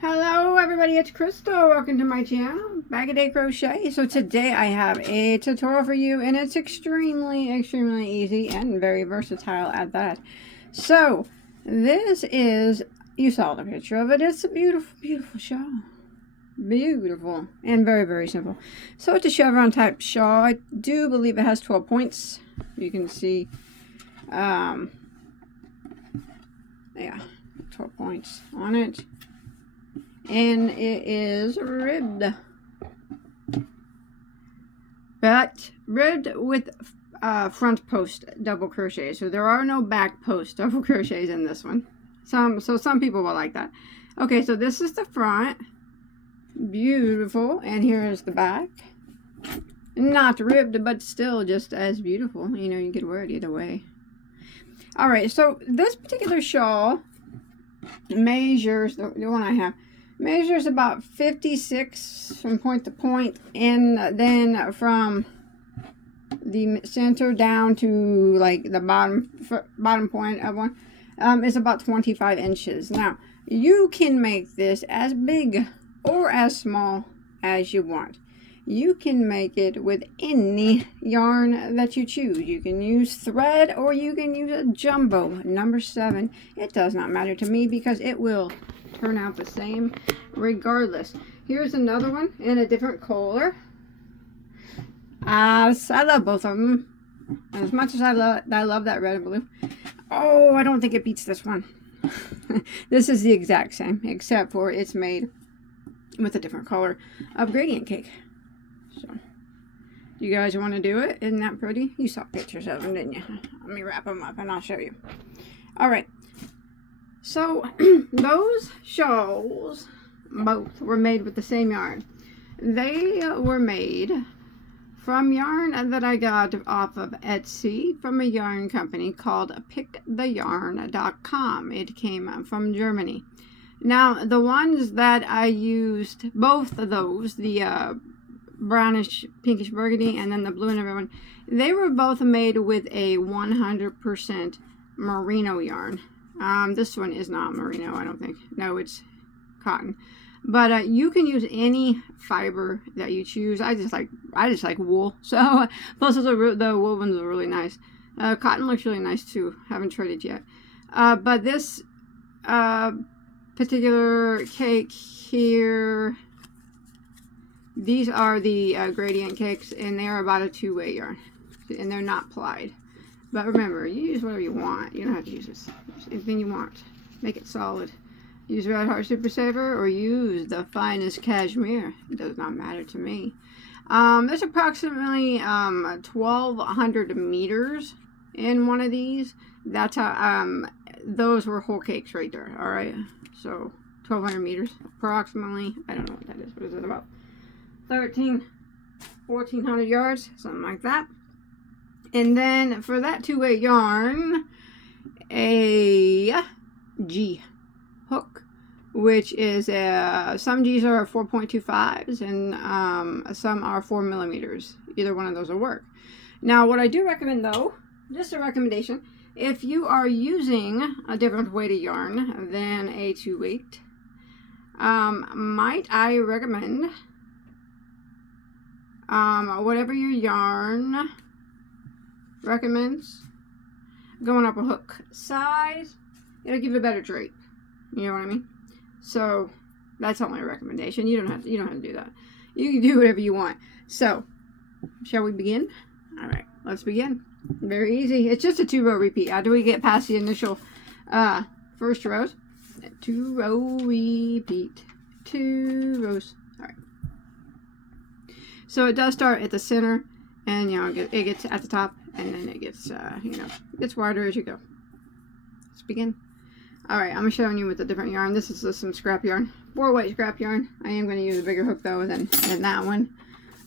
Hello everybody, it's Crystal. Welcome to my channel, Bagoday Crochet. So today I have a tutorial for you and it's extremely easy and very versatile at that. So this is, you saw the picture of it, it's a beautiful shawl. Beautiful and very simple. So it's a chevron type shawl. I do believe it has 12 points. You can see, yeah, 12 points on it. And it is ribbed, but ribbed with front post double crochet. So there are no back post double crochets in this one. Some people will like that. Okay, so this is the front, beautiful, and here is the back. Not ribbed, but still just as beautiful. You know, you could wear it either way. All right, so this particular shawl measures, the one I have, measures about 56 from point to point, and then from the center down to like the bottom point of one is about 25 inches. Now you can make this as big or as small as you want. You can make it with any yarn that you choose. You can use thread or you can use a jumbo number 7. It does not matter to me because it will turn out the same regardless. Here's another one in a different color. I love both of them as much as I love that red and blue. Oh, I don't think it beats this one. This is the exact same, except for it's made with a different color of gradient cake. So you guys want to do it? Isn't that pretty? You saw pictures of them, didn't you? Let me wrap them up and I'll show you. All right, so those shawls both were made with the same yarn. They were made from yarn that I got off of Etsy from a yarn company called picktheyarn.com. It came from Germany. Now the ones that I used, both of those, the brownish pinkish burgundy and then the blue and the red one, they were both made with a 100% merino yarn. This one is not merino, I don't think. No, it's cotton. But you can use any fiber that you choose. I just like wool. So plus the wool ones are really nice. Cotton looks really nice too. Haven't tried it yet. But this particular cake here, these are the gradient cakes, and they are about a 2-way yarn, and they're not plied. But remember, you use whatever you want. You don't have to use this. Use anything you want. Make it solid. Use Red Heart Super Saver or use the finest cashmere. It does not matter to me. There's approximately 1,200 meters in one of these. That's how, those were whole cakes right there. All right. So 1,200 meters approximately. I don't know what that is. What is it, about 1,400 yards? Something like that. And then for that 2-way yarn, a G hook, which is some G's are 4.25s and some are 4 millimeters. Either one of those will work. Now what I do recommend, though, just a recommendation, if you are using a different weighted yarn than a 2-weight, might I recommend whatever your yarn recommends, going up a hook size, it'll give it a better drape. You know what I mean? So that's only a recommendation. You don't have to do that. You can do whatever you want. So shall we begin? All right, let's begin. Very easy. It's just a 2-row repeat. After we get past the initial first rows, 2-row repeat, 2 rows. All right. So it does start at the center, and you know it gets at the top, and then it gets gets wider as you go. Let's begin. Alright, I'm showing you with a different yarn. This is some scrap yarn. 4-weight scrap yarn. I am going to use a bigger hook though than that one.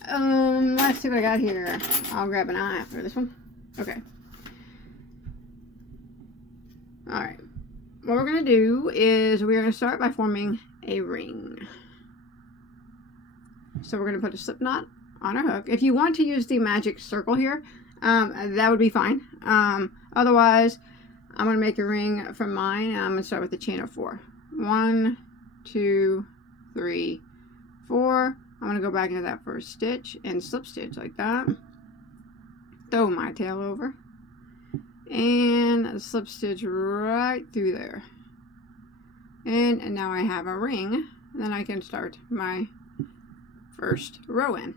Let's see what I got here. I'll grab an eye for this one. Okay. Alright. What we're going to do is we're going to start by forming a ring. So we're going to put a slip knot on our hook. If you want to use the magic circle here, that would be fine. Otherwise, I'm going to make a ring from mine, and I'm going to start with the chain of 4. 1, 2, 3, 4. I'm going to go back into that first stitch and slip stitch like that. Throw my tail over and slip stitch right through there. And now I have a ring. Then I can start my first row in.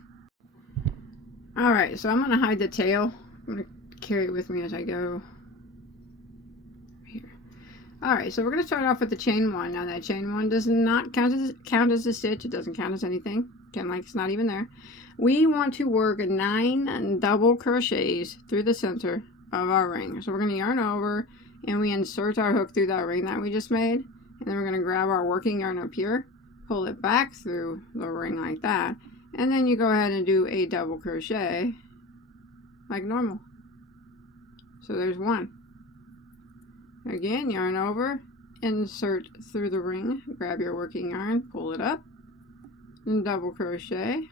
Alright, so I'm going to hide the tail. I'm going to carry it with me as I go. Alright, so we're going to start off with the chain 1. Now that chain 1 does not count as a stitch. It doesn't count as anything. Kind of like it's not even there. We want to work 9 double crochets through the center of our ring. So we're going to yarn over and we insert our hook through that ring that we just made. And then we're going to grab our working yarn up here, pull it back through the ring like that. And then you go ahead and do a double crochet like normal. So there's 1. Again, yarn over, insert through the ring, grab your working yarn, pull it up, and double crochet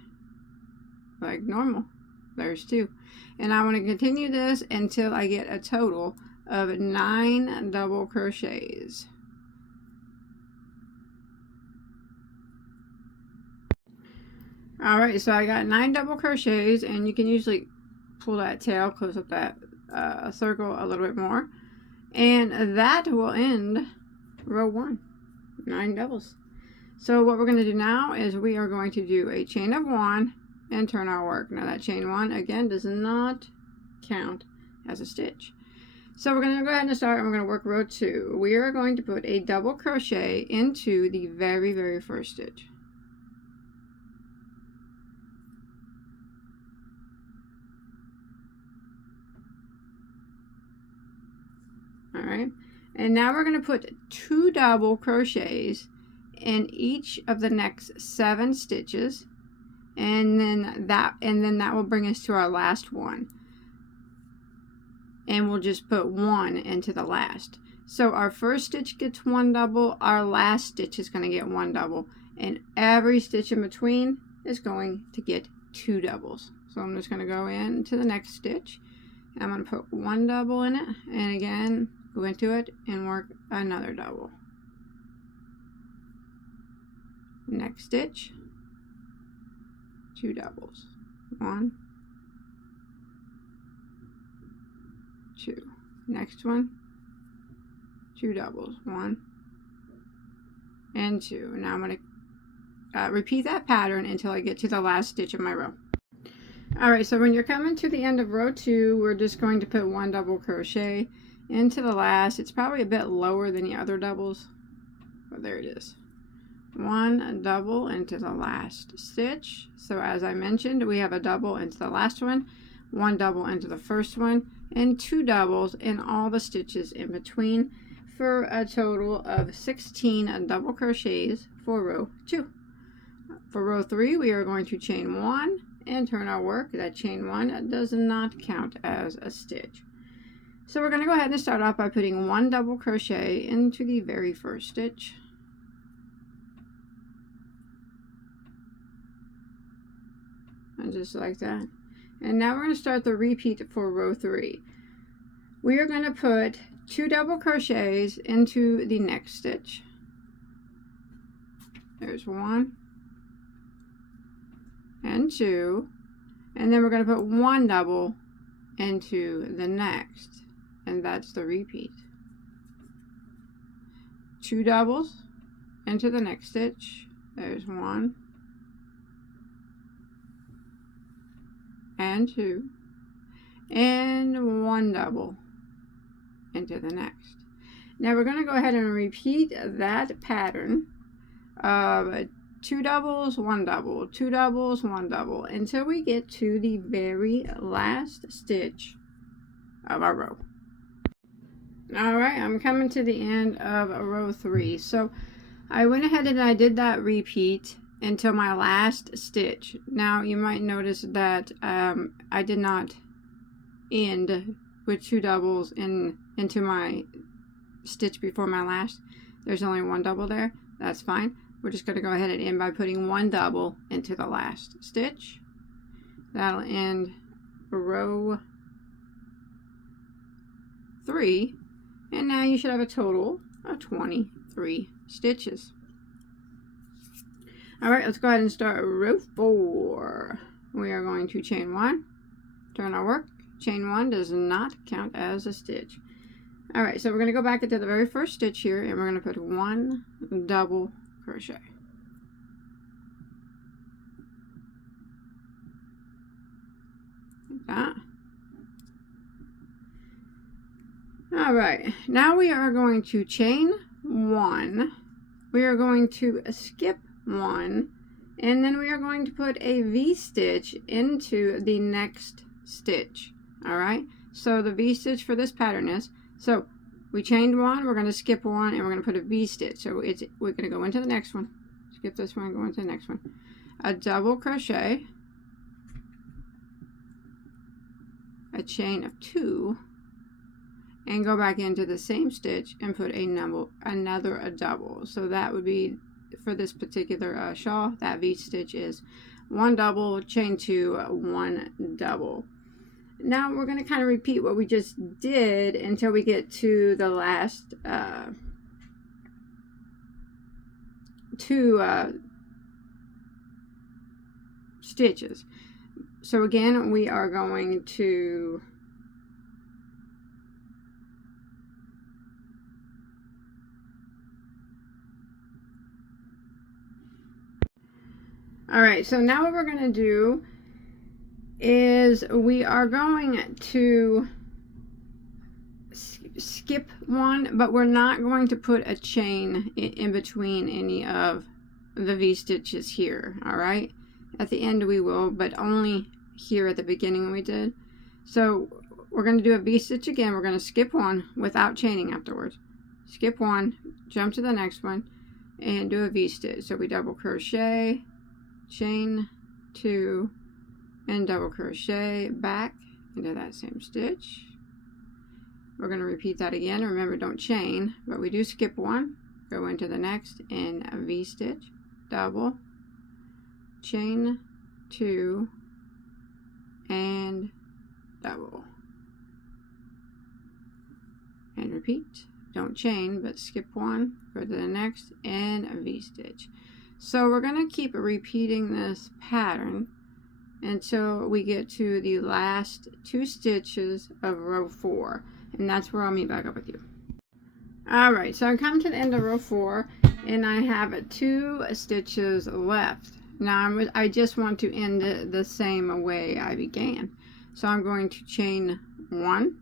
like normal. There's 2. And I want to continue this until I get a total of 9 double crochets. Alright, so I got 9 double crochets, and you can usually pull that tail, close up that circle a little bit more. And that will end row 1, 9 doubles. So what we're going to do now is we are going to do a chain of 1 and turn our work. Now that chain 1 again does not count as a stitch. So we're going to go ahead and start, and we're going to work row 2. We are going to put a double crochet into the very first stitch. Alright, and now we're going to put 2 double crochets in each of the next 7 stitches, and then that will bring us to our last one, and we'll just put 1 into the last. So our first stitch gets 1 double, our last stitch is going to get 1 double, and every stitch in between is going to get 2 doubles. So I'm just going to go into the next stitch, and I'm going to put 1 double in it, and again go into it and work another double. Next stitch, 2 doubles. 1, 2. Next one, 2 doubles. 1 and 2. Now I'm going to repeat that pattern until I get to the last stitch of my row. Alright, so when you're coming to the end of row 2, we're just going to put 1 double crochet into the last. It's probably a bit lower than the other doubles, but there it is. 1 double into the last stitch. So as I mentioned, we have a double into the last one, 1 double into the first one, and 2 doubles in all the stitches in between, for a total of 16 double crochets for row 2. For row 3, we are going to chain 1 and turn our work. That chain 1 does not count as a stitch. So we're going to go ahead and start off by putting 1 double crochet into the very first stitch. And just like that. And now we're going to start the repeat for row 3. We are going to put 2 double crochets into the next stitch. There's 1 and 2, and then we're going to put 1 double into the next, and that's the repeat. 2 doubles into the next stitch. There's 1 and 2, and 1 double into the next. Now we're going to go ahead and repeat that pattern of 2 doubles, 1 double, 2 doubles, 1 double, until we get to the very last stitch of our row. Alright, I'm coming to the end of row 3. So I went ahead and I did that repeat until my last stitch. Now you might notice that I did not end with 2 doubles into my stitch before my last. There's only 1 double there. That's fine. We're just going to go ahead and end by putting 1 double into the last stitch. That'll end row 3, and now you should have a total of 23 stitches. All right, let's go ahead and start row 4. We are going to chain 1, turn our work. Chain 1 does not count as a stitch. All right, so we're going to go back into the very first stitch here, and we're going to put 1 double crochet. Like that. All right, now we are going to chain 1. We are going to skip 1, and then we are going to put a V-stitch into the next stitch. All right, so the V-stitch for this pattern is, so we chained 1, we're going to skip 1, and we're going to put a V-stitch. So we're going to go into the next one, skip this one, go into the next one, a double crochet, a chain of 2, and go back into the same stitch and put another double. So that would be, for this particular shawl, that V-stitch is 1 double, chain 2, 1 double. Now we're going to kind of repeat what we just did until we get to the last 2 stitches. So again, we are going to all right, so now what we're going to do is we are going to skip 1, but we're not going to put a chain in between any of the V-stitches here. All right, at the end we will, but only here at the beginning we did. So we're going to do a V-stitch again. We're going to skip 1 without chaining afterwards. Skip 1, jump to the next one, and do a V-stitch. So we double crochet, chain 2, and double crochet back into that same stitch. We're going to repeat that again. Remember, don't chain, but we do skip 1, go into the next, and a V-stitch, double, chain 2, and double, and repeat. Don't chain, but skip 1, go to the next, and a V-stitch. So we're going to keep repeating this pattern until we get to the last 2 stitches of row 4, and that's where I'll meet back up with you. All right, so I come to the end of row 4, and I have 2 stitches left. Now I just want to end it the same way I began. So I'm going to chain 1,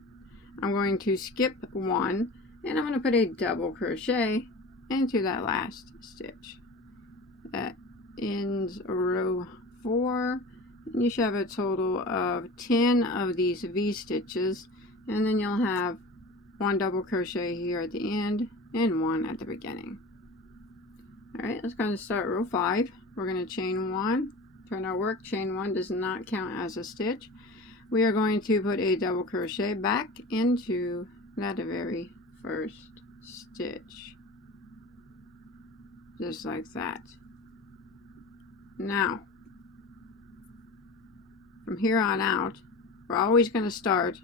I'm going to skip 1, and I'm going to put a double crochet into that last stitch. That ends row 4, and you should have a total of 10 of these V-stitches, and then you'll have 1 double crochet here at the end and 1 at the beginning. Alright, let's go and start row 5. We're going to chain 1, turn our work. Chain 1 does not count as a stitch. We are going to put a double crochet back into that very first stitch, just like that. Now from here on out, we're always going to start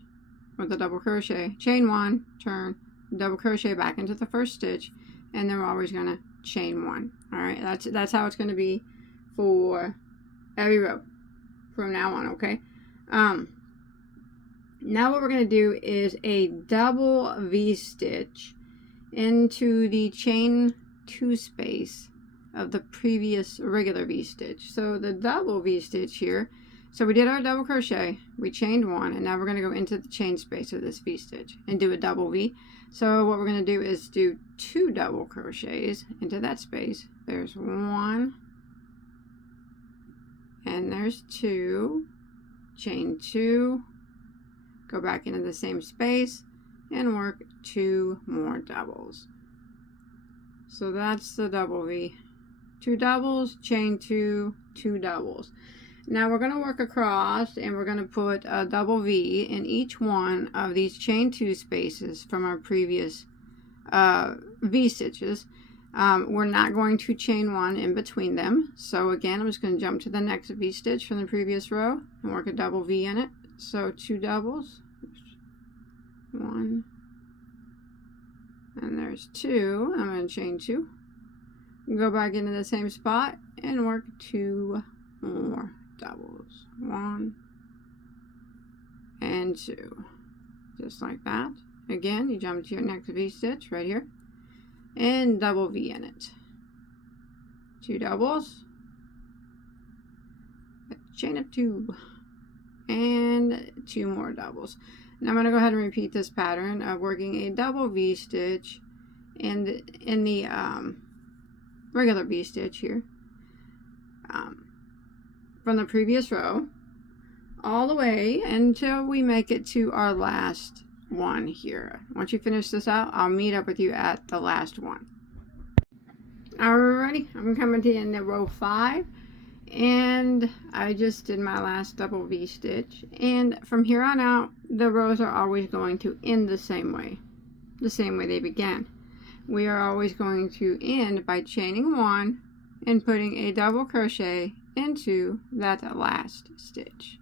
with a double crochet, chain 1, turn, double crochet back into the first stitch, and then we're always going to chain 1. All right, that's how it's going to be for every row from now on. Okay, now what we're going to do is a double V-stitch into the chain 2 space of the previous regular V-stitch. So the double V-stitch here, so we did our double crochet, we chained 1, and now we're going to go into the chain space of this V-stitch and do a double V. So what we're going to do is do 2 double crochets into that space. There's 1, and there's 2, chain 2, go back into the same space, and work 2 more doubles. So that's the double V. 2 doubles, chain 2, 2 doubles. Now we're going to work across, and we're going to put a double V in each one of these chain 2 spaces from our previous V stitches. We're not going to chain 1 in between them. So again, I'm just going to jump to the next V stitch from the previous row and work a double V in it. So 2 doubles, 1, and there's 2. I'm going to chain 2, go back into the same spot and work 2 more doubles. 1 and 2, just like that. Again, you jump to your next V-stitch right here and double V in it. 2 doubles, chain up 2, and 2 more doubles. Now I'm going to go ahead and repeat this pattern of working a double V-stitch in the regular V-stitch here from the previous row all the way until we make it to our last one here. Once you finish this out, I'll meet up with you at the last one. Alrighty, I'm coming to the end of row 5, and I just did my last double V-stitch, and from here on out the rows are always going to end the same way they began. We are always going to end by chaining 1 and putting a double crochet into that last stitch,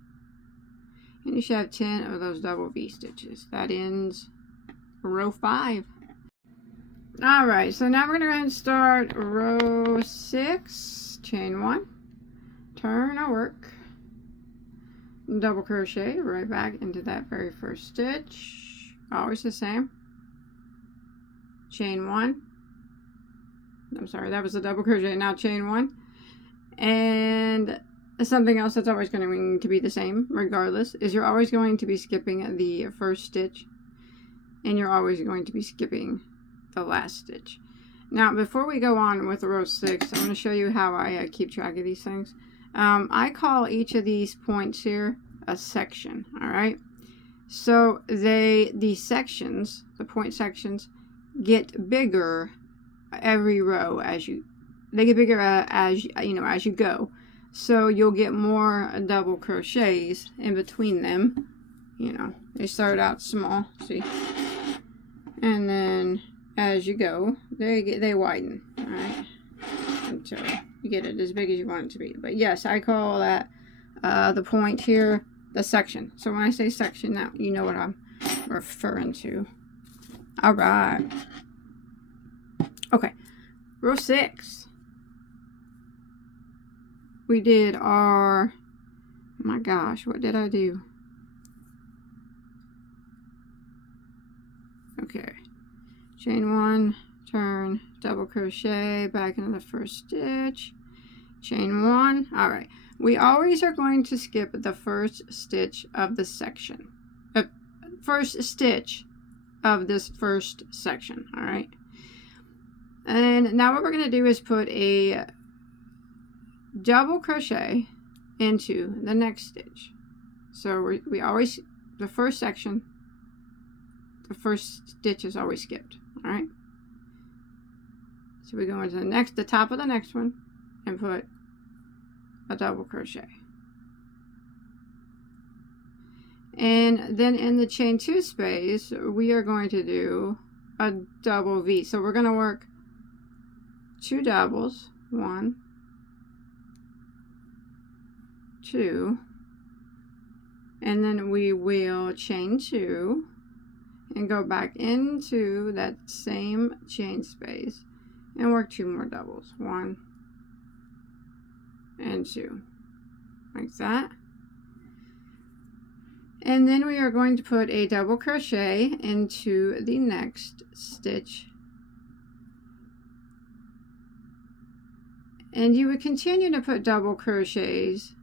and you should have 10 of those double V stitches. That ends row 5. Alright, so now we're going to go ahead and start row 6, chain 1, turn our work, double crochet right back into that very first stitch, always the same, chain 1, I'm sorry, that was a double crochet, now chain 1, and something else that's always going to be the same regardless is you're always going to be skipping the first stitch, and you're always going to be skipping the last stitch. Now before we go on with row 6, I'm going to show you how I keep track of these things. I call each of these points here a section. Alright, so the sections, the point sections, get bigger every row they get bigger as you go, so you'll get more double crochets in between them. They start out small, see, and then as you go they widen, all right, until you get it as big as you want it to be. But yes, I call that the point here the section. So when I say section, now you know what I'm referring to. All right, okay, row 6, we did our, oh my gosh, what did I do? Okay, chain 1, turn, double crochet back into the first stitch, chain 1. All right, we always are going to skip the first stitch of the section, first stitch of this first section. All right, and now what we're going to do is put a double crochet into the next stitch. So we always, the first section, the first stitch is always skipped. All right, so we go into the top of the next one and put a double crochet, and then in the chain 2 space we are going to do a double V. So we're going to work 2 doubles, 1, 2, and then we will chain 2 and go back into that same chain space and work 2 more doubles, 1 and 2, like that. And then we are going to put a double crochet into the next stitch, and you would continue to put double crochets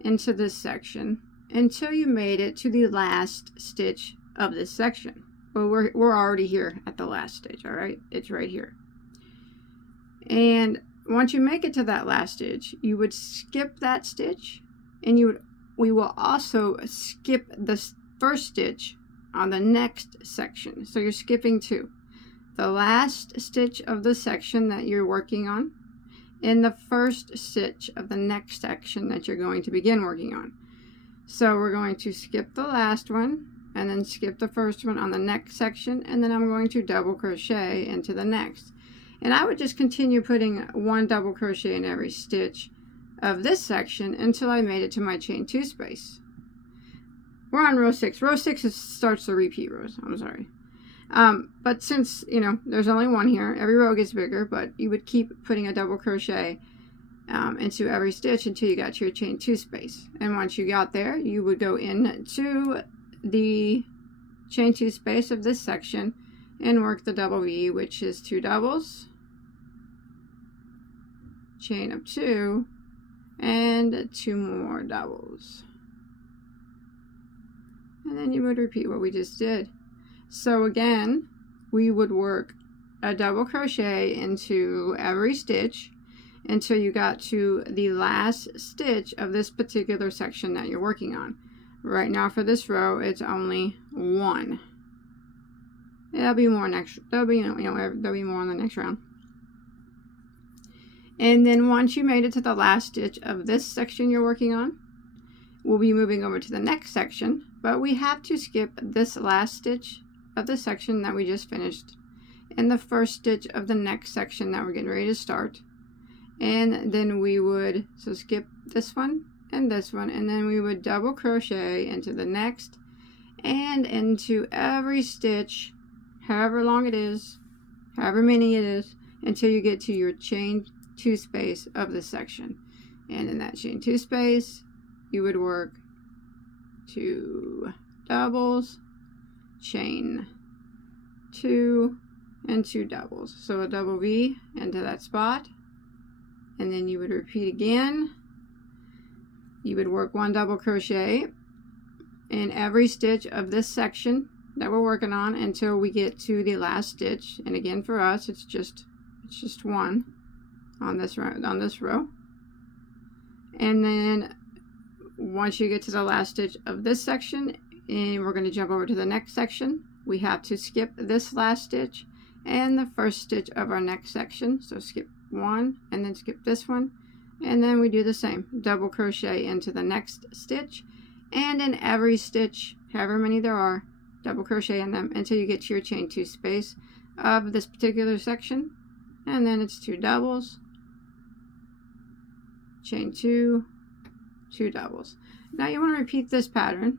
into this section until you made it to the last stitch of this section. Well, we're already here at the last stitch. All right, it's right here. And once you make it to that last stitch, you would skip that stitch, and we will also skip the first stitch on the next section. So you're skipping 2, the last stitch of the section that you're working on, in the first stitch of the next section that you're going to begin working on. So we're going to skip the last one and then skip the first one on the next section, and then I'm going to double crochet into the next. And I would just continue putting 1 double crochet in every stitch of this section until I made it to my chain 2 space. We're on row 6. Row 6 starts the repeat rows. I'm sorry. But since, you know, there's only one here, every row gets bigger, but you would keep putting a double crochet into every stitch until you got to your chain 2 space. And once you got there, you would go into the chain 2 space of this section and work the double V, which is 2 doubles, chain of 2, and 2 more doubles. And then you would repeat what we just did. So again, we would work a double crochet into every stitch until you got to the last stitch of this particular section that you're working on. Right now for this row, it's only 1. There'll be more next. There'll be more on the next round. And then once you made it to the last stitch of this section you're working on, we'll be moving over to the next section, but we have to skip this last stitch of the section that we just finished and the first stitch of the next section that we're getting ready to start. And then we would, so skip this one and this one, and then we would double crochet into the next and into every stitch, however long it is, however many it is, until you get to your chain 2 space of this section. And in that chain 2 space, you would work 2 doubles, chain 2, and 2 doubles. So a double V into that spot, and then you would repeat again. You would work 1 double crochet in every stitch of this section that we're working on until we get to the last stitch. And again, for us, it's just 1 on this row. And then once you get to the last stitch of this section, and we're going to jump over to the next section, we have to skip this last stitch and the first stitch of our next section. So skip 1 and then skip this one, and then we do the same, double crochet into the next stitch, and in every stitch, however many there are, double crochet in them until you get to your chain 2 space of this particular section. And then it's 2 doubles, chain 2, 2 doubles. Now you want to repeat this pattern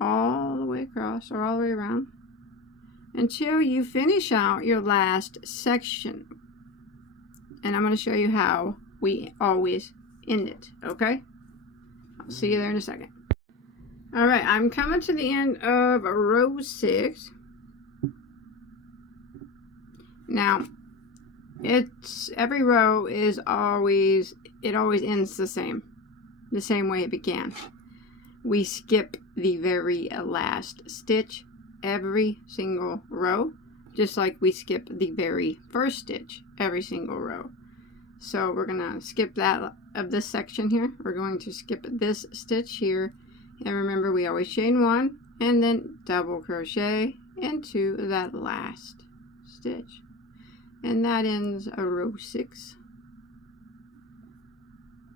all the way across or all the way around until you finish out your last section. And I'm going to show you how we always end it, okay? I'll see you there in a second. Alright, I'm coming to the end of row 6. Now, every row is always ends the same way it began. We skip the very last stitch every single row, just like we skip the very first stitch every single row. So we're gonna skip that of this section here. We're going to skip this stitch here, and remember, we always chain 1 and then double crochet into that last stitch. And that ends a row 6.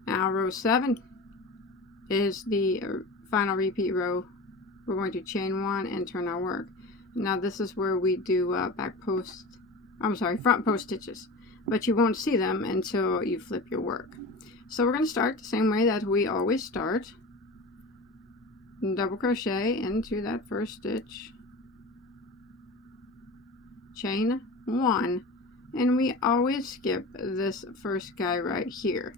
Now row 7 is the final repeat row. We're going to chain 1 and turn our work. Now this is where we do front post stitches, but you won't see them until you flip your work. So we're going to start the same way that we always start. Double crochet into that first stitch, chain 1, and we always skip this first guy right here.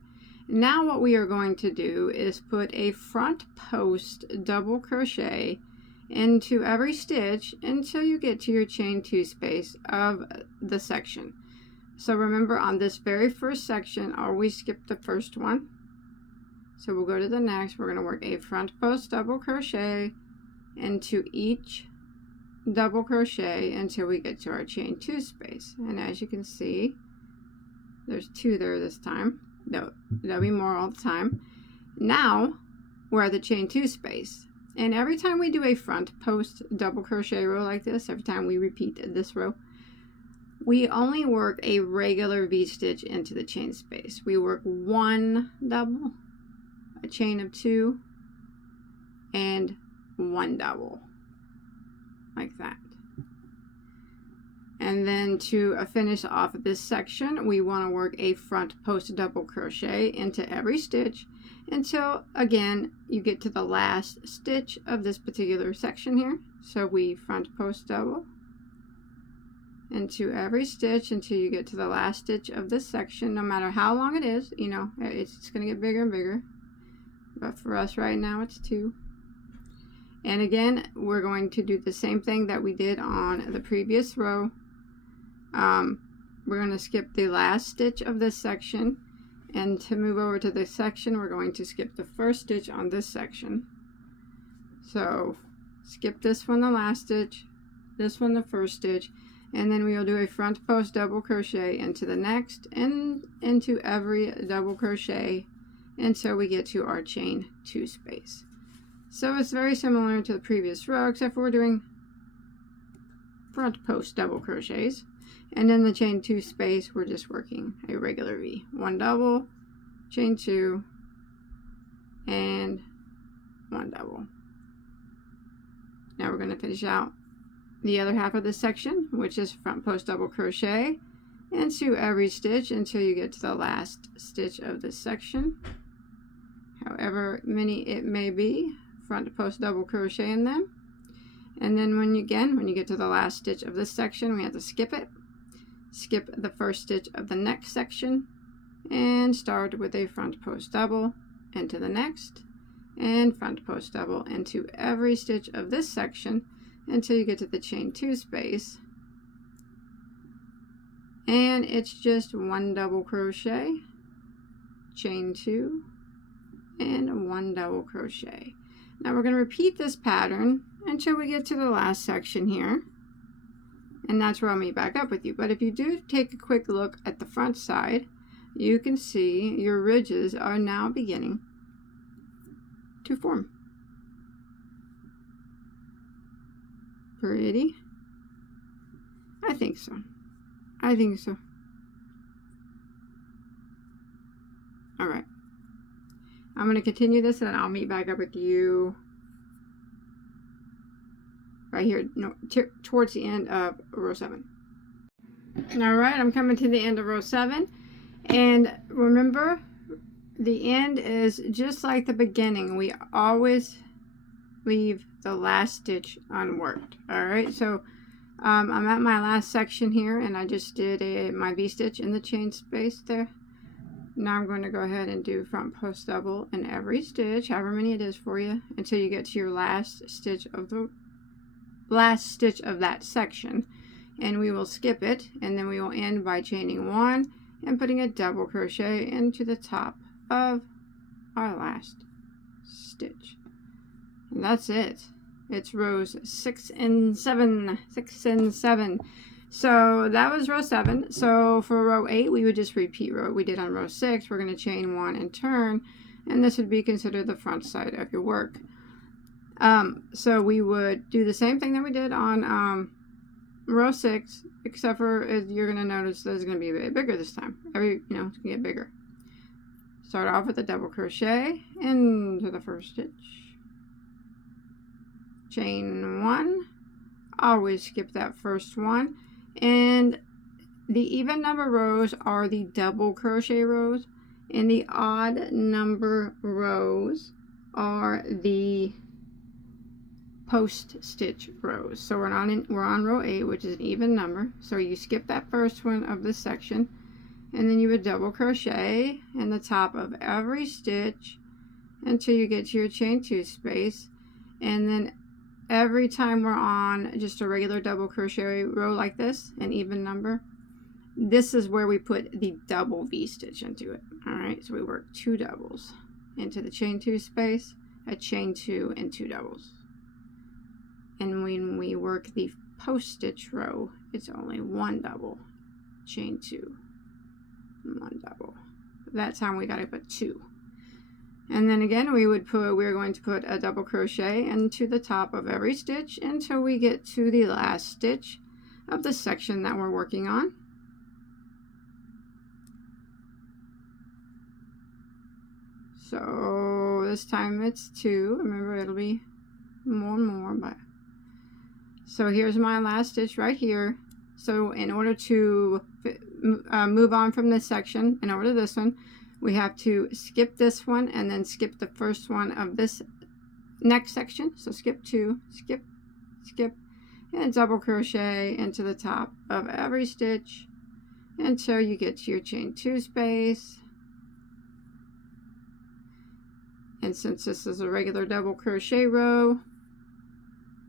Now what we are going to do is put a front post double crochet into every stitch until you get to your chain 2 space of the section. So remember, on this very first section, always skip the first one. So we'll go to the next. We're going to work a front post double crochet into each double crochet until we get to our chain 2 space. And as you can see, there's 2 there this time. There'll be more all the time. Now we're at the chain 2 space, and every time we do a front post double crochet row like this, every time we repeat this row, we only work a regular V-stitch into the chain space. We work 1 double, a chain of 2, and 1 double, like that. And then to finish off this section, we want to work a front post double crochet into every stitch until, again, you get to the last stitch of this particular section here. So we front post double into every stitch until you get to the last stitch of this section. No matter how long it is, you know, it's going to get bigger and bigger, but for us right now it's 2. And again, we're going to do the same thing that we did on the previous row. We're going to skip the last stitch of this section, and to move over to this section we're going to skip the first stitch on this section. So skip this one, the last stitch, this one, the first stitch, and then we will do a front post double crochet into the next and into every double crochet until we get to our chain 2 space. So it's very similar to the previous row, except for we're doing front post double crochets, and in the chain 2 space we're just working a regular V. 1 double, chain 2, and 1 double. Now we're going to finish out the other half of this section, which is front post double crochet into every stitch until you get to the last stitch of this section, however many it may be. Front post double crochet in them, and then when you get to the last stitch of this section, we have to skip it, skip the first stitch of the next section, and start with a front post double into the next, and front post double into every stitch of this section until you get to the chain 2 space, and it's just 1 double crochet, chain 2, and 1 double crochet. Now we're going to repeat this pattern until we get to the last section here, and that's where I'll meet back up with you. But if you do take a quick look at the front side, you can see your ridges are now beginning to form. Pretty? I think so. I think so. All right. I'm going to continue this and I'll meet back up with you right here, towards the end of row 7. All right, I'm coming to the end of row 7, and remember, the end is just like the beginning. We always leave the last stitch unworked. All right, so I'm at my last section here, and I just did my V-stitch in the chain space there. Now I'm going to go ahead and do front post double in every stitch, however many it is for you, until you get to your last stitch of that section, and we will skip it, and then we will end by chaining 1 and putting a double crochet into the top of our last stitch. And that's it. It's rows 6 and 7. So that was row 7. So for row 8, we would just repeat what we did on row 6. We're going to chain 1 and turn, and this would be considered the front side of your work. So we would do the same thing that we did on row 6, except for you're going to notice that it's going to be a bit bigger this time. It's going to get bigger. Start off with a double crochet into the first stitch. Chain 1. Always skip that first one. And the even number rows are the double crochet rows, and the odd number rows are the post stitch rows. So we're on row 8, which is an even number. So you skip that first one of this section, and then you would double crochet in the top of every stitch until you get to your chain 2 space, and then every time we're on just a regular double crochet row like this, an even number, this is where we put the double V stitch into it. All right, so we work 2 doubles into the chain 2 space, a chain 2 and 2 doubles. And when we work the post stitch row, it's only 1 double, chain 2, 1 double. That time we got to put 2. And then again, we're going to put a double crochet into the top of every stitch until we get to the last stitch of the section that we're working on. So this time it's 2. Remember, it'll be more and more, but so here's my last stitch right here. So in order to move on from this section and over to this one, we have to skip this one and then skip the first one of this next section. So skip 2, skip skip, and double crochet into the top of every stitch until you get to your chain 2 space. And since this is a regular double crochet row,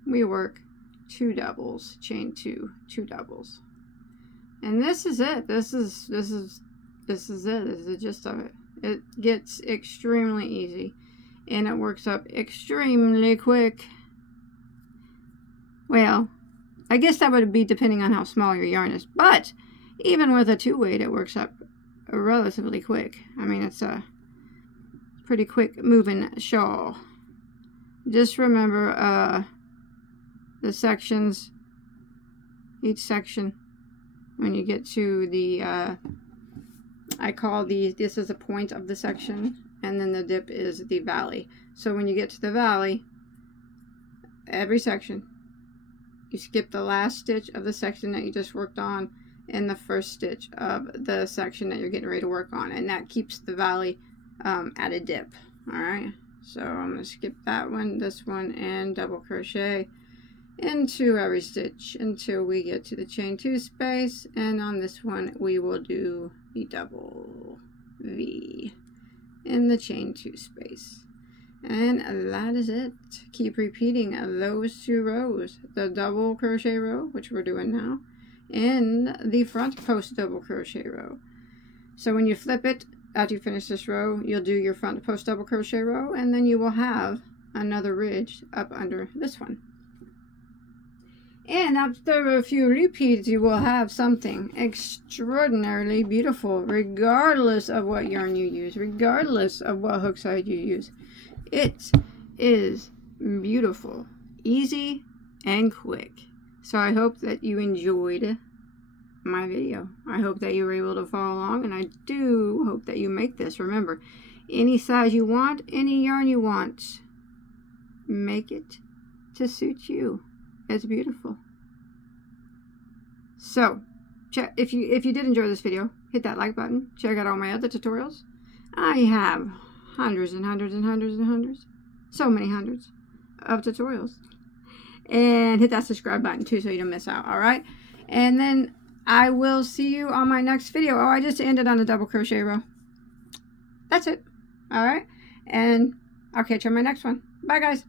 we work 2 doubles, chain 2, 2 doubles. And this is it. This is it. This is the gist of it. It gets extremely easy and it works up extremely quick. Well, I guess that would be depending on how small your yarn is, but even with a 2-weight, it works up relatively quick. I mean, it's a pretty quick moving shawl. Just remember the sections, each section, when you get to the I call this is a point of the section, and then the dip is the valley. So when you get to the valley, every section, you skip the last stitch of the section that you just worked on and the first stitch of the section that you're getting ready to work on, and that keeps the valley at a dip. Alright, so I'm going to skip that one, this one, and double crochet into every stitch until we get to the chain 2 space, and on this one we will do the double V in the chain 2 space. And that is it. Keep repeating those 2 rows, the double crochet row, which we're doing now, and the front post double crochet row. So when you flip it, after you finish this row, you'll do your front post double crochet row, and then you will have another ridge up under this one. And after a few repeats, you will have something extraordinarily beautiful, regardless of what yarn you use, regardless of what hook side you use. It is beautiful, easy, and quick. So I hope that you enjoyed my video. I hope that you were able to follow along, and I do hope that you make this. Remember, any size you want, any yarn you want, make it to suit you. It's beautiful. So, if you did enjoy this video, hit that like button. Check out all my other tutorials. I have hundreds and hundreds and hundreds and hundreds, so many hundreds of tutorials. And hit that subscribe button too so you don't miss out, alright? And then I will see you on my next video. Oh, I just ended on a double crochet row. That's it. Alright? And I'll catch you on my next one. Bye, guys.